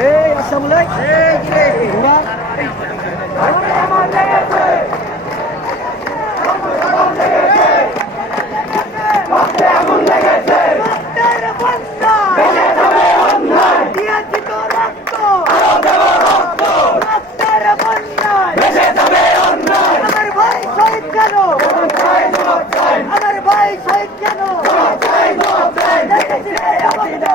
এই আসসালামু আলাইকুম। এই কি রে ঘোড়া আমার লেগেছে আগুন লেগেছে রক্তের বন্যা ভেসে যাবে অন্যায় দিয়েছি তো রক্ত আরো দেব রক্ত রক্তের বন্যায় ভেসে যাবে অন্যায় আমার ভাই শহীদ কেন আমার ভাই শহীদ কেন দেখেছি রে হাসিনা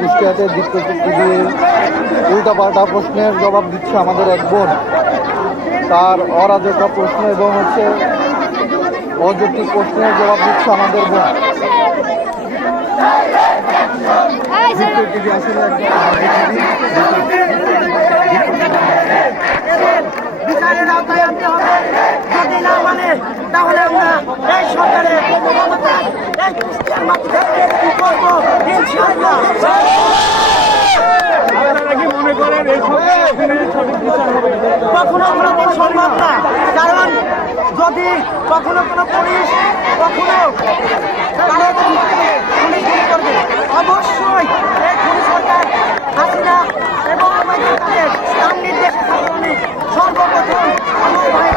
কুষ্টিয়াতে উল্টা পাল্টা প্রশ্নের জবাব দিচ্ছে আমাদের এক বোন। তার অরাজক প্রশ্ন এবং হচ্ছে অযৌক্তিক প্রশ্নের জবাব দিচ্ছে আমাদের বোন। বিচারের আওতায় আনতে হবে, যদি না মানে তাহলে আমরা এই সরকারের এই কুষ্টিয়ার মাটিতে কি করবো ইনশাআল্লাহ। কখনো কোনো দিন সম্ভব না, কারণ যদি কখনো কোনো পুলিশ কখনো পুলিশ করবে অবশ্যই এই পুলিশ সরকার হাসিনা এবং আমাদের তার নির্দেশে সর্বপ্রথম আমার ভাই